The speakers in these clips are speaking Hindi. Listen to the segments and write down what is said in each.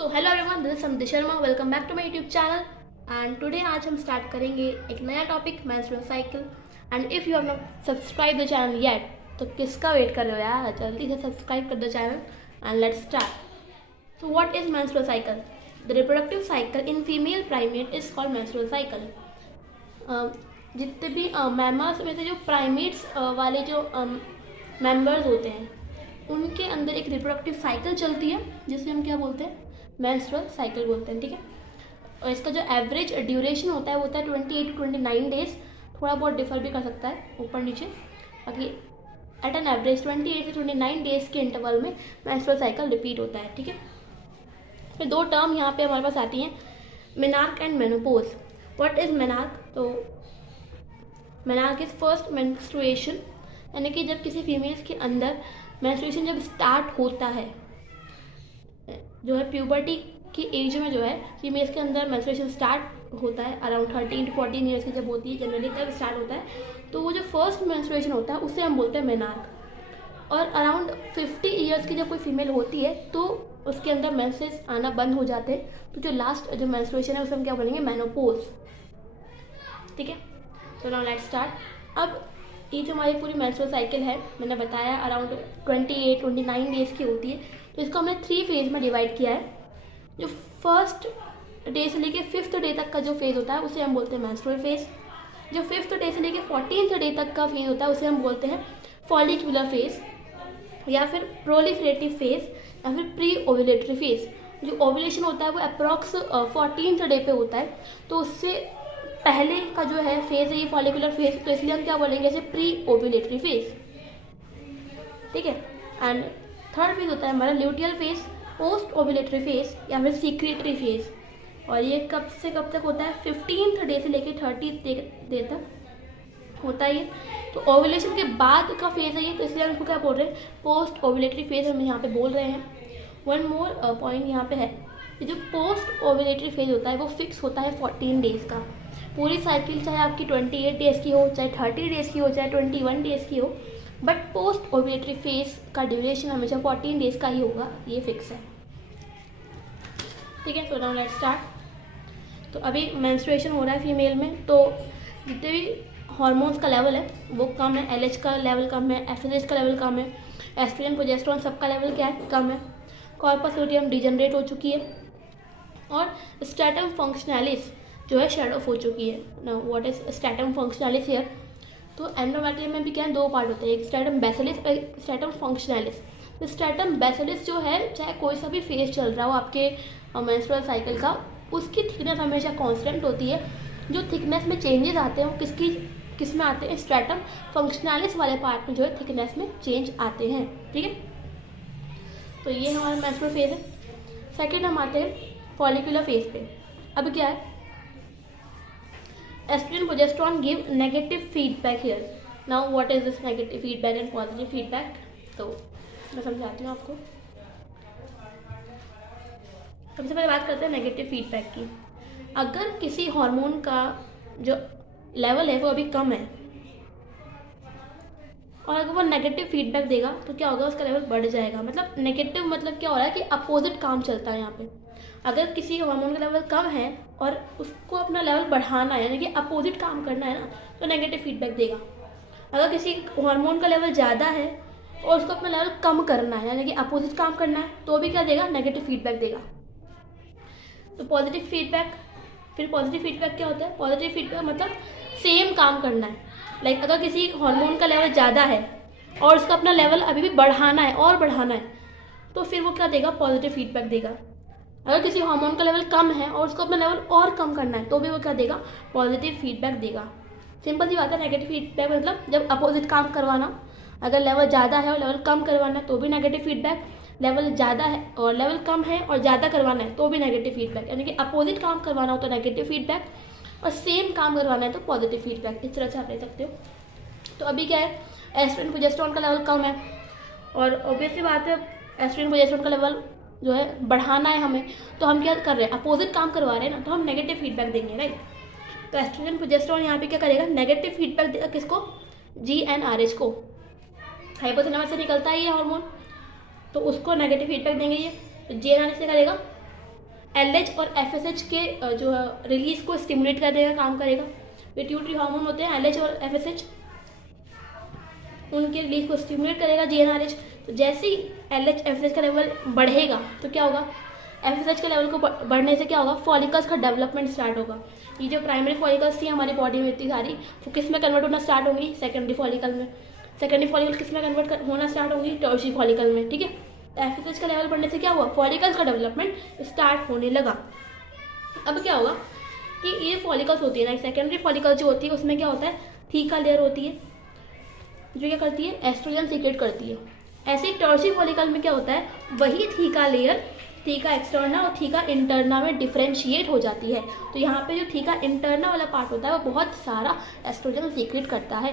So hello everyone, this is Samriddhi Sharma. Welcome back to my YouTube channel. And today आज हम स्टार्ट करेंगे एक नया topic, menstrual cycle. And if you have not subscribe the channel yet, तो किसका वेट कर रहे हो यार, जल्दी से सब्सक्राइब कर दो channel and let's start. So what is menstrual cycle? The reproductive cycle in female primate is called menstrual cycle. जितने भी मैमल्स में से जो प्राइमेट्स वाले जो मेंबर्स होते हैं, उनके अंदर एक रिप्रोडक्टिव साइकिल चलती है जिसे हम क्या बोलते हैं, मेंस्ट्रुअल साइकिल बोलते हैं। ठीक है, और इसका जो एवरेज ड्यूरेशन होता है वो होता है 28 to 29 डेज। थोड़ा बहुत डिफर भी कर सकता है ऊपर नीचे, बाकी एट एन एवरेज 28 से 29 डेज के इंटरवल में मेंस्ट्रुअल साइकिल रिपीट होता है। ठीक है, फिर दो टर्म यहाँ पे हमारे पास आती हैं, menarche and menopause. What is menarche? तो मेनार्क इज फर्स्ट मेंस्ट्रुएशन, यानी कि जब किसी फीमेल्स के अंदर मेंस्ट्रुएशन जब स्टार्ट होता है, जो है प्यूबर्टी की एज में जो है फीमेल्स के अंदर मेंस्ट्रुएशन स्टार्ट होता है अराउंड 13 to 14 ईयर्स की जब होती है, जनरली तब स्टार्ट होता है। तो वो जो फर्स्ट मेंस्ट्रुएशन होता है उसे हम बोलते हैं मेनार्क। और अराउंड 50 ईयर्स की जब कोई फीमेल होती है तो उसके अंदर मेंसेस आना बंद हो जाते हैं, तो जो लास्ट जो मेंस्ट्रुएशन है उसे हम क्या बोलेंगे, मेनोपोज। ठीक है, तो नाउ लेट्स स्टार्ट। अब ये जो हमारी पूरी मेंस्ट्रुअल साइकिल है, मैंने बताया अराउंड 28-29 डेज की होती है। तो इसको हमने 3 फेज में डिवाइड किया है। जो फर्स्ट डे से लेके 5th डे तक का जो फेज होता है उसे हम बोलते हैं मेंस्ट्रुअल फेज। जो 5th डे से लेके 14th डे तक का फेज होता है उसे हम बोलते हैं फॉलिकुलर फेज, या फिर प्रोलिफरेटिव फेज, या फिर प्री ओव्यूलेटरी फेज। जो ओव्यूलेशन होता है वो अप्रॉक्स 14th डे पे होता है, तो उससे पहले का जो है फेज है ये फॉलिकुलर फेज, तो इसलिए हम क्या बोलेंगे इसे प्री ओव्यूलेटरी फेज। ठीक है, एंड थर्ड फेज होता है हमारा luteal phase, post ovulatory phase, या फिर सीक्रेटरी फेज। और ये कब से कब तक होता है, 15th डे से लेके 30th डे तक होता है ये। तो ओव्यूलेशन के बाद का फेज है ये, तो इसलिए हम इसको क्या बोल रहे हैं, पोस्ट ओव्यूलेटरी फेज हम यहाँ पे बोल रहे हैं। वन मोर पॉइंट यहाँ पे है, जो पोस्ट ओव्यूलेटरी फेज होता है वो फिक्स होता है 14 डेज का। पूरी साइकिल चाहे आपकी 28 डेज की हो, चाहे 30 डेज की हो, चाहे 21 डेज की हो, बट पोस्ट ओव्यूलेटरी फेज का ड्यूरेशन हमेशा 14 डेज का ही होगा, ये फिक्स है। ठीक है, सो नाउ लेट्स स्टार्ट। तो अभी मेंस्ट्रुएशन हो रहा है फीमेल में, तो जितने भी हार्मोन्स का लेवल है वो कम है, एलएच का लेवल कम है, एफएसएच का लेवल कम है, एस्ट्रोजन प्रोजेस्टेरोन सबका लेवल क्या है, कम है। कॉर्पस लुटियम डिजनरेट हो चुकी है, और स्ट्रैटम फंक्शनैलिस जो है शेड ऑफ हो चुकी है। Now what is stratum functionalis here? तो एंडोमेट्रियम में भी क्या है, 2 पार्ट होते हैं, एक स्ट्रैटम बेसिलिस और एक स्ट्रैटम फंक्शनैलिस। तो स्ट्रैटम बेसिलिस जो है, चाहे कोई सा भी फेज चल रहा हो आपके मेंस्ट्रुअल साइकिल का, उसकी थिकनेस हमेशा कांस्टेंट होती है। जो थिकनेस में चेंजेस आते हैं वो किस में आते हैं, स्ट्रैटम फंक्शनैलिस वाले पार्ट में जो है थिकनेस में चेंज आते हैं। ठीक है, तो ये हमारा मेंस्ट्रुअल फेज है। सेकेंड हम आते हैं फॉलिकुलर फेज पे। अब क्या है, oestrogen progesterone give negative feedback here. Now what is this negative feedback and positive feedback? तो मैं समझाती हूँ आपको। सबसे पहले बात करते हैं नेगेटिव फीडबैक की। अगर किसी हार्मोन का जो लेवल है वो अभी कम है, और अगर वो नेगेटिव फीडबैक देगा तो क्या होगा, उसका लेवल बढ़ जाएगा। मतलब नेगेटिव मतलब क्या हो रहा है कि अपोजिट काम चलता है यहाँ पे। अगर किसी हार्मोन का लेवल कम है और उसको अपना लेवल बढ़ाना है, यानी कि अपोजिट काम करना है ना, तो नेगेटिव फीडबैक देगा। अगर किसी हार्मोन का लेवल ज़्यादा है और उसको अपना लेवल कम करना है, यानी कि अपोजिट काम करना है, तो भी क्या देगा, नेगेटिव फीडबैक देगा। तो पॉजिटिव फीडबैक, फिर पॉजिटिव फीडबैक क्या होता है, पॉजिटिव फीडबैक मतलब सेम काम करना है। लाइक अगर किसी हार्मोन का लेवल ज़्यादा है और उसका अपना लेवल अभी भी बढ़ाना है और बढ़ाना है, तो फिर वो क्या देगा, पॉजिटिव फीडबैक देगा। अगर किसी हार्मोन का लेवल कम है और उसको अपना लेवल और कम करना है, तो भी वो क्या देगा, पॉजिटिव फीडबैक देगा। सिंपल सी बात है, नेगेटिव फीडबैक मतलब जब अपोजिट काम करवाना। अगर लेवल ज़्यादा है और लेवल कम करवाना है तो भी नेगेटिव फीडबैक, लेवल ज़्यादा है और लेवल कम है और ज़्यादा करवाना है तो भी नेगेटिव फीडबैक। यानी कि अपोजिट काम करवाना हो तो नेगेटिव फीडबैक, और सेम काम करवाना है तो पॉजिटिव फीडबैक। इस तरह से आप ले सकते हो। तो अभी क्या है, एस्ट्रोजन प्रोजेस्टेरोन का लेवल कम है, और ऑब्वियसली बात है एस्ट्रोजन प्रोजेस्टेरोन का लेवल जो है बढ़ाना है हमें, तो हम क्या कर रहे हैं, अपोजिट काम करवा रहे हैं ना, तो हम नेगेटिव फीडबैक देंगे, राइट। तो एस्ट्रोजन प्रोजेस्टेरोन यहाँ पे क्या करेगा, नेगेटिव फीडबैक देगा। किसको, GnRH को। हाइपोथैलेमस से निकलता है ये हार्मोन, तो उसको नेगेटिव फीडबैक देंगे ये। तो GnRH क्या करेगा, LH और FSH के जो रिलीज को स्टिमुलेट करने का काम करेगा। पिट्यूटरी हार्मोन होते हैं LH और FSH, उनके रिलीज को स्टिमुलेट करेगा GnRH। तो जैसे ही LH FSH का लेवल बढ़ेगा तो क्या होगा, FSH के लेवल को बढ़ने से क्या होगा, फॉलिकल्स का डेवलपमेंट स्टार्ट होगा। ये जो प्राइमरी फॉलिकल्स थी हमारी बॉडी में इतनी सारी, वो किस में कन्वर्ट होना स्टार्ट होंगी, सेकेंडरी फॉलिकल में। सेकेंडरी फॉलिकल किस में कन्वर्ट होना स्टार्ट होंगी, टर्शियरी फॉलिकल में। ठीक है, तो FSH का लेवल बढ़ने से क्या हुआ, फॉलिकल्स का डेवलपमेंट स्टार्ट होने लगा। अब क्या होगा कि ये फॉलिकल्स होती है ना, सेकेंडरी फॉलिकल जो होती है उसमें क्या होता है, थीका लेयर होती है जो क्या करती है, एस्ट्रोजन सीक्रेट करती है। ऐसे ही टर्शियरी फॉलिकल में क्या होता है, वही थीका लेयर थीका एक्सटर्ना और थीका इंटरना में डिफ्रेंशिएट हो जाती है। तो यहाँ पे जो थीका इंटरना वाला पार्ट होता है वो बहुत सारा एस्ट्रोजन सीक्रेट करता है।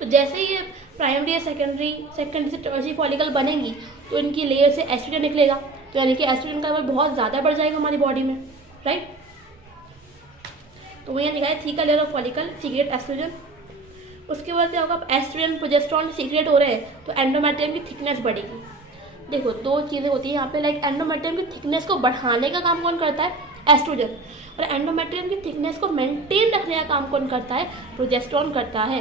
तो जैसे ही ये प्राइमरी या सेकेंडरी से टर्शियरी फॉलिकल बनेंगी तो इनकी लेयर से एस्ट्रोजन निकलेगा, तो यानी कि एस्ट्रोजन का लेवल बहुत ज़्यादा बढ़ जाएगा हमारी बॉडी में, राइट। तो वो यहाँ लिखा है theca layer of follicle secrete oestrogen. उसके बाद क्या होगा, एस्ट्रोजन प्रोजेस्टेरॉन सीक्रेट हो रहे हैं तो एंडोमेट्रियम की थिकनेस बढ़ेगी। देखो दो चीज़ें होती है यहाँ पे, लाइक एंडोमेट्रियम की थिकनेस को बढ़ाने का काम कौन करता है, एस्ट्रोजन, और एंडोमेट्रियम की थिकनेस को मेंटेन रखने का काम कौन करता है, प्रोजेस्टेरॉन करता है।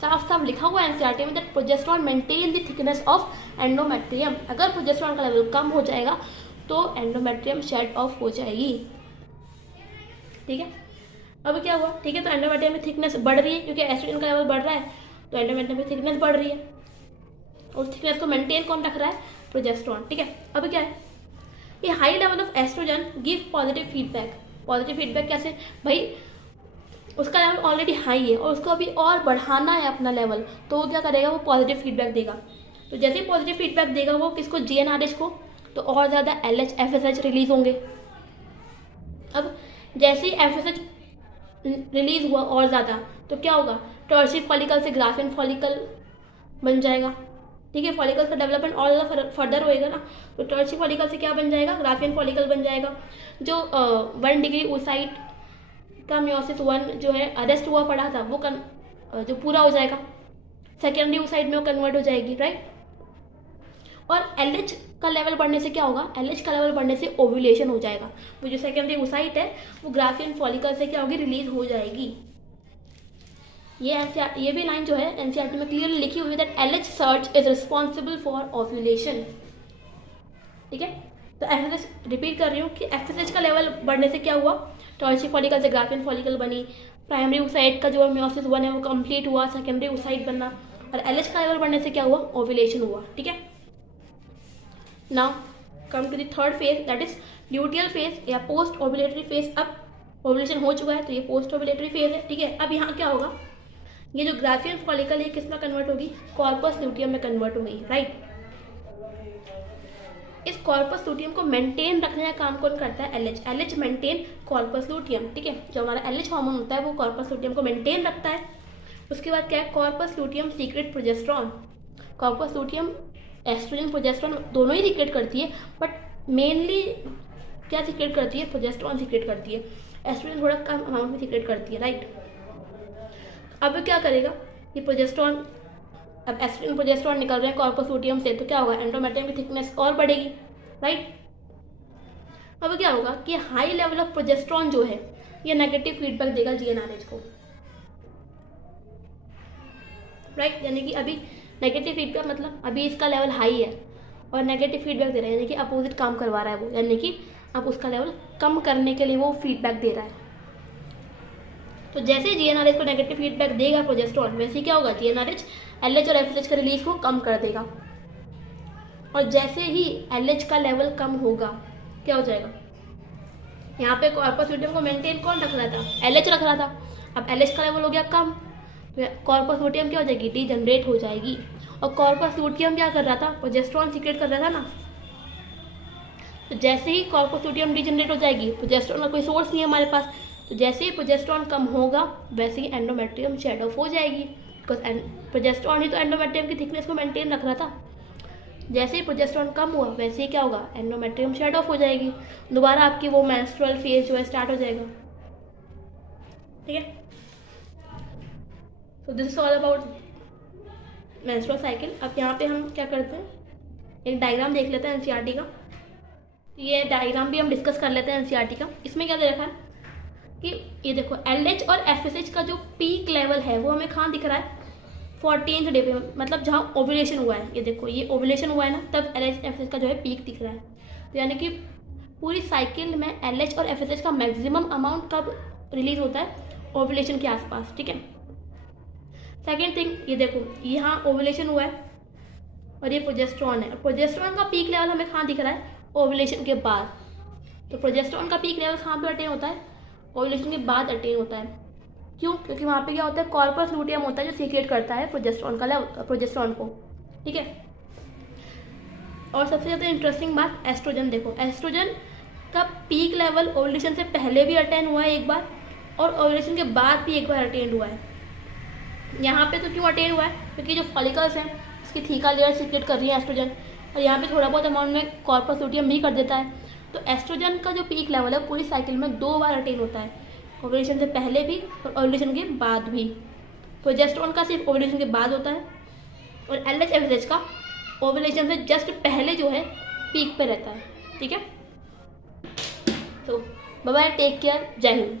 साफ साफ लिखा हुआ है एनसीईआरटी में that progesterone maintain the thickness of endometrium. अगर प्रोजेस्टेरॉन का लेवल कम हो जाएगा तो एंडोमेट्रियम शेड ऑफ हो जाएगी। ठीक है, अब क्या हुआ, ठीक है, तो एंडोमेट्रियम की थिकनेस बढ़ रही है क्योंकि एस्ट्रोजन का लेवल बढ़ रहा है, तो एंडोमेट्रियम की थिकनेस बढ़ रही है और थिकनेस को मेंटेन कौन रख रहा है, प्रोजेस्टेरॉन। ठीक है, अब क्या है, ये high level of oestrogen give positive feedback. Positive feedback कैसे भाई, उसका लेवल ऑलरेडी हाई है और उसको अभी और बढ़ाना है अपना लेवल, तो वो क्या करेगा, वो पॉजिटिव फीडबैक देगा। तो जैसे ही पॉजिटिव फीडबैक देगा वो किसको, GnRH को, तो और ज़्यादा LH FSH रिलीज होंगे। अब जैसे ही FSH रिलीज हुआ और ज़्यादा तो क्या होगा, टर्शियरी फॉलिकल से ग्राफियन फॉलिकल बन जाएगा। ठीक है, फॉलिकल का डेवलपमेंट और ज़्यादा फर्दर होएगा ना, तो टर्शियरी फॉलिकल से क्या बन जाएगा, ग्राफियन फॉलिकल बन जाएगा। जो 1 डिग्री oocyte का मियोसिस 1 जो है अरेस्ट हुआ पड़ा था वो जो पूरा हो जाएगा, सेकेंडरी oocyte में वो कन्वर्ट हो जाएगी, राइट। और LH का लेवल बढ़ने से क्या होगा, LH का लेवल बढ़ने से ओव्यूलेशन हो जाएगा। वो जो सेकेंडरी oocyte है वो ग्राफियन फॉलिकल से क्या होगी, रिलीज हो जाएगी। ये भी लाइन जो है एनसीईआरटी में क्लियरली लिखी हुई है that LH search is responsible for ovulation. ठीक है, तो FSH रिपीट कर रही हूँ कि FSH का लेवल बढ़ने से क्या हुआ, टर्शियरी फॉलिकल से ग्राफियन फॉलिकल बनी, प्राइमरी oocyte का जो मियोसिस 1 है वो कंप्लीट हुआ, सेकेंडरी oocyte बनना, और LH का लेवल बढ़ने से क्या हुआ, ओव्यूलेशन हुआ। ठीक है, now come to the third phase that is luteal phase या पोस्ट ओव्यूलेटरी फेज। अब ओव्यूलेशन हो चुका है तो ये पोस्ट ओव्यूलेटरी फेज है। ठीक है, अब यहाँ क्या होगा, ये जो ग्राफियन फॉलिकल है किस में कन्वर्ट होगी, कॉर्पस ल्यूटियम में कन्वर्ट हो गई, राइट। इस कॉर्पस ल्यूटियम को मेंटेन रखने का काम कौन करता है, LH मेंटेन कॉर्पस ल्यूटियम। ठीक है, जो हमारा LH हार्मोन होता है वो कॉर्पस ल्यूटियम को मेंटेन रखता है। उसके बाद क्या है, corpus luteum secrete progesterone. Corpus luteum oestrogen progesterone दोनों ही सीक्रेट करती है, बट मेनली क्या सीक्रेट करती है, प्रोजेस्टेरॉन सीक्रेट करती है। एस्ट्रोजन थोड़ा कम अमाउंट में सीक्रेट करती है, राइट। अब क्या करेगा ये प्रोजेस्टेरॉन, अब एस्ट्रोजन प्रोजेस्टेरॉन निकल रहे हैं कॉर्पस ल्यूटियम से, तो क्या होगा, एंडोमेट्रियम की थिकनेस और बढ़ेगी, राइट। अब क्या होगा कि हाई लेवल ऑफ प्रोजेस्टेरॉन जो है ये नेगेटिव फीडबैक देगा GnRH को, राइट। यानी कि अभी नेगेटिव फीडबैक मतलब अभी इसका लेवल हाई है और नेगेटिव फीडबैक दे रहा है, यानी कि अपोजिट काम करवा रहा है वो, यानी कि अब उसका लेवल कम करने के लिए वो फीडबैक दे रहा है। तो जैसे GnRH को नेगेटिव फीडबैक देगा प्रोजेस्टेरॉन, वैसे क्या होगा, GnRH LH और FSH का रिलीज को कम कर देगा। और जैसे ही LH का लेवल कम होगा क्या हो जाएगा, यहाँ पे कॉर्पस ल्यूटियम को मेंटेन कौन रख रहा था, LH रख रहा था। अब LH का लेवल हो गया कम तो कॉर्पस ल्यूटियम क्या हो जाएगी, डीजनरेट हो जाएगी। और कॉर्पस ल्यूटियम क्या कर रहा था, प्रोजेस्टेरॉन सीक्रेट कर रहा था ना। तो जैसे ही कॉर्पस ल्यूटियम डीजनरेट हो जाएगी, प्रोजेस्टेरॉन का कोई सोर्स नहीं है हमारे पास, तो जैसे ही प्रोजेस्टेरॉन कम होगा वैसे ही एंडोमेट्रियम शेड ऑफ हो जाएगी, बिकॉज प्रोजेस्टेरॉन ही तो एंडोमेट्रियम की थिकनेस को मेंटेन रख रहा था। जैसे ही प्रोजेस्टेरॉन कम हुआ वैसे ही क्या होगा, एंडोमेट्रियम शेड ऑफ हो जाएगी, दोबारा आपकी वो मेंस्ट्रुअल फेज जो है स्टार्ट हो जाएगा। ठीक है, so this is all about menstrual cycle. अब यहाँ पे हम क्या करते हैं, एक डायग्राम देख लेते हैं एनसीईआरटी का। ये डायग्राम भी हम डिस्कस कर लेते हैं एनसीईआरटी का। इसमें क्या दे रखा है कि ये देखो एलएच और एफएसएच का जो पीक लेवल है वो हमें कहाँ दिख रहा है, 14th डे पे, मतलब जहाँ ओवुलेशन हुआ है। ये देखो ये ओवुलेशन हुआ है ना, तब एलएच एफएसएच का जो है पीक दिख रहा है। तो यानी कि पूरी साइकिल में एलएच और एफएसएच का मैक्सिमम अमाउंट कब रिलीज होता है, ओवुलेशन के आसपास, ठीक है। सेकेंड थिंग, ये देखो यहाँ ओवुलेशन हुआ है और ये प्रोजेस्टेरॉन है। प्रोजेस्टेरॉन का पीक लेवल हमें कहाँ दिख रहा है, ओवुलेशन के बाद। तो प्रोजेस्टेरॉन का पीक लेवल कहाँ पे अटेन होता है, ओवुलेशन के बाद अटेन होता है। क्यों? क्योंकि वहाँ पे क्या होता है, कॉर्पस लूटियम होता है जो सीक्रेट करता है प्रोजेस्टेरॉन का लेवल, प्रोजेस्टेरॉन को, ठीक है। और सबसे ज़्यादा इंटरेस्टिंग बात एस्ट्रोजन, देखो एस्ट्रोजन का पीक लेवल ओवुलेशन से पहले भी अटेन हुआ है एक बार, और ओवुलेशन के बाद भी एक बार अटेन हुआ है। यहाँ पे तो क्यों अटेन हुआ है, क्योंकि जो फॉलिकल्स हैं इसकी थीका लेयर सीक्रेट कर रही है एस्ट्रोजन, और यहाँ पे थोड़ा बहुत अमाउंट में कॉर्पस लूटियम भी कर देता है। तो एस्ट्रोजन का जो पीक लेवल है पूरी साइकिल में 2 बार अटेन होता है, ओवुलेशन से पहले भी और ओवुलेशन के बाद भी। प्रोजेस्टेरॉन का सिर्फ ओवुलेशन के बाद होता है, और एलएच एफएसएच का ओवुलेशन से जस्ट पहले जो है पीक पे रहता है, ठीक है। तो बाय बाय, टेक केयर, जय हिंद।